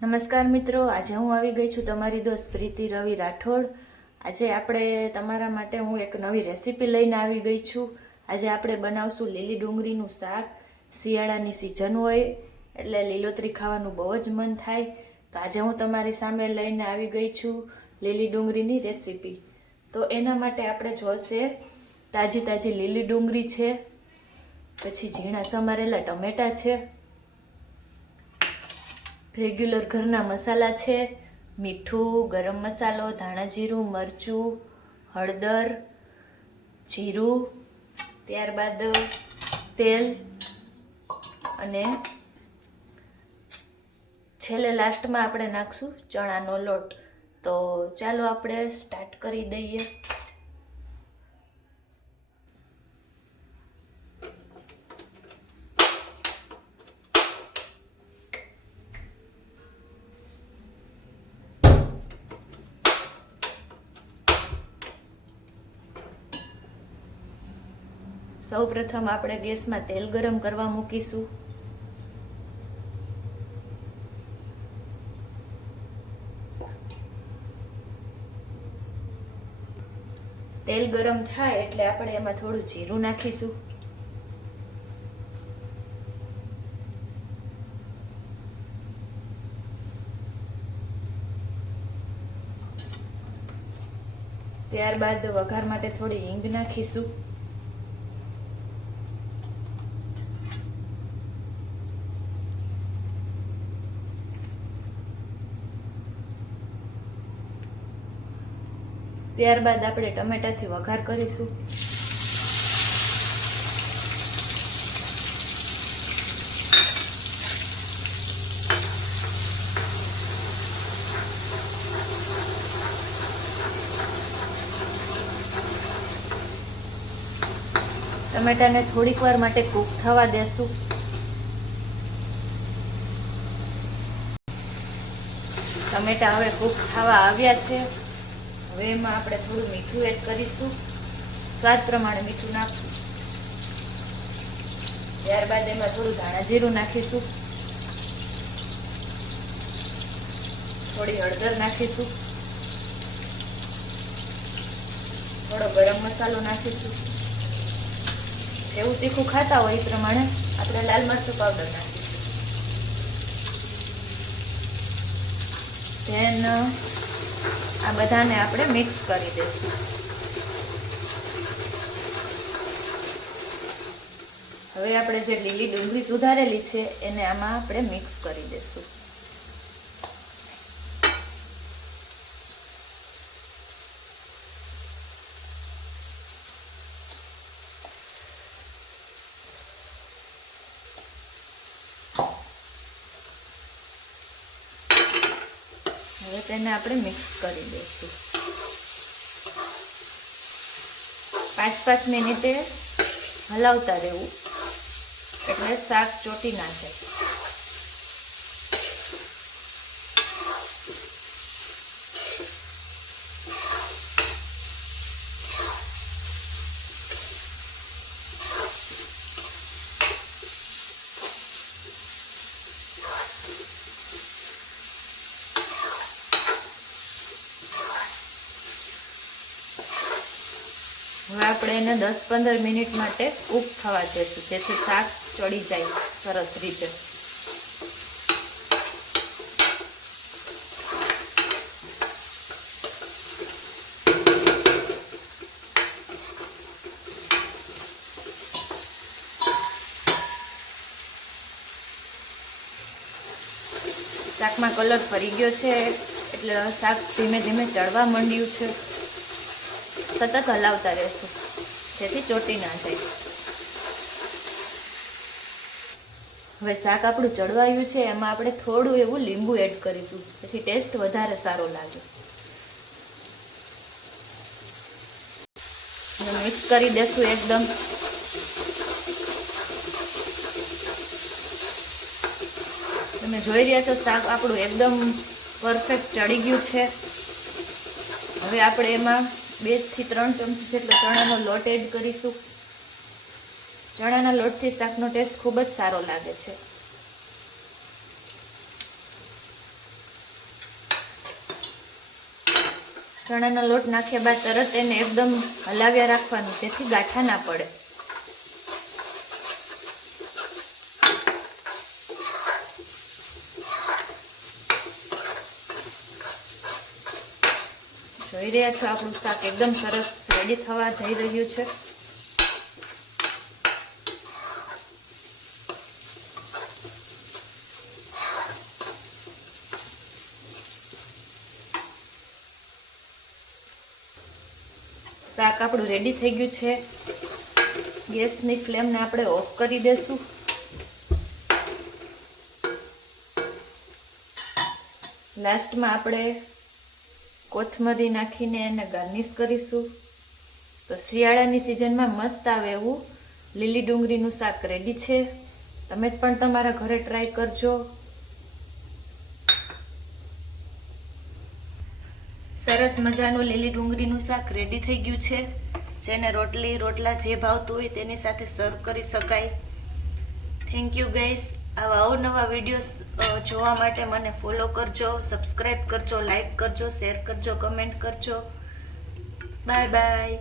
નમસ્કાર મિત્રો, આજે હું આવી ગઈ છું તમારી દોસ્ત પ્રીતિ રવિ રાઠોડ। આજે આપણે તમારા માટે હું એક નવી રેસીપી લઈને આવી ગઈ છું। આજે આપણે બનાવશું લીલી ડુંગળીનું શાક। શિયાળાની સિઝન હોય એટલે લીલોતરી ખાવાનું બહુ જ મન થાય, તો આજે હું તમારી સામે લઈને આવી ગઈ છું લીલી ડુંગળીની રેસીપી। તો એના માટે આપણે જોશે તાજી તાજી લીલી ડુંગળી છે, પછી ઝીણા સમારેલા ટમેટા છે, રેગ્યુલર ઘરના મસાલા છે, મીઠું, ગરમ મસાલો, ધાણા જીરું, મરચું, હળદર, જીરું, ત્યારબાદ તેલ અને છેલ્લે લાસ્ટમાં આપણે નાખશું ચણાનો લોટ। તો ચાલો આપણે સ્ટાર્ટ કરી દઈએ। સૌપ્રથમ આપણે ગેસમાં તેલ ગરમ કરવા મૂકીશું। તેલ ગરમ થાય એટલે આપણે એમાં થોડું જીરું નાખીશું। ત્યારબાદ વઘાર માટે થોડી હિંગ નાખીશું। ત્યારબાદ આપણે ટમેટાથી વઘાર કરીશું। ટમેટાને થોડીક વાર માટે કૂક થવા દેશું। ટમેટા હવે કૂક થવા આવ્યા છે। હવે એમાં આપણે થોડું મીઠું એડ કરીશું, સ્વાદ પ્રમાણે મીઠું નાખશું। ત્યારબાદ એમાં થોડું ધાણા જીરું નાખીશું, થોડી હળદર નાખીશું, થોડો ગરમ મસાલો નાખીશું। જેવું તીખું ખાતા હોય એ પ્રમાણે આપણે લાલ મરચું પાવડર નાખીશું। ધેન આ બધાને આપણે મિક્સ કરી દઈશું। હવે આપણે જે લીલી ડુંગળી સુધારેલી છે એને આમાં આપણે મિક્સ કરી દઈશું। હવે તેને આપણે મિક્સ કરી દઈશું। 5-5 મિનિટે હલાવતા રહેવું એટલે શાક ચોટી ના જાય। હવે આપણે એને 10-15 મિનિટ માટે કૂક થવા દઈશું, જેથી શાક ચડી જાય સરસ રીતે। શાકમાં કલર ફરી ગયો છે એટલે શાક ધીમે ધીમે ચડવા માંડ્યું છે। સતત હલાવતા રહેશું જેથી ચોટી ના જાય। હવે શાક આપણું ચડવાયું છે, એમાં આપણે થોડું એવું લીંબુ એડ કરીશું, પછી ટેસ્ટ વધારે સારો લાગે। મિક્સ કરી દેશું એકદમ। તમે જોઈ રહ્યા છો શાક આપણું એકદમ પરફેક્ટ ચડી ગયું છે। હવે આપણે એમાં 2 થી 3 ચમચી જેટલો ચણાનો લોટ એડ કરીશું। ચણાના લોટથી શાકનો ટેસ્ટ ખૂબ જ સારો લાગે છે। ચણાનો લોટ નાખ્યા બાદ તરત એને એકદમ હલાવ્યા રાખવાનું, જેથી ગાંઠા ના પડે. જોઈ રહ્યા છો આપણું શાક એકદમ સરસ રેડી થવા જઈ રહ્યું છે. શાક આપણું રેડી થઈ ગયું છે. ગેસની ફ્લેમને આપણે ઓફ કરી દેશું. લાસ્ટમાં આપણે કોથમરી નાખીને એને ગાર્નિશ કરીશું. તો શિયાળાની સિઝનમાં મસ્ત આવે એવું લીલી ડુંગળીનું શાક રેડી છે. તમે પણ તમારા ઘરે ટ્રાય કરજો. સરસ મજાનું લીલી ડુંગળીનું શાક રેડી થઈ ગયું છે. જેને રોટલી રોટલા જે ભાવતું હોય તેની સાથે સર્વ કરી શકાય. Thank you guys. આવા અવનવા વિડીયોઝ જોવા માટે મને ફોલો કરજો, સબસ્ક્રાઈબ કરજો, લાઈક કરજો, શેર કરજો, કમેન્ટ કરજો. Bye bye.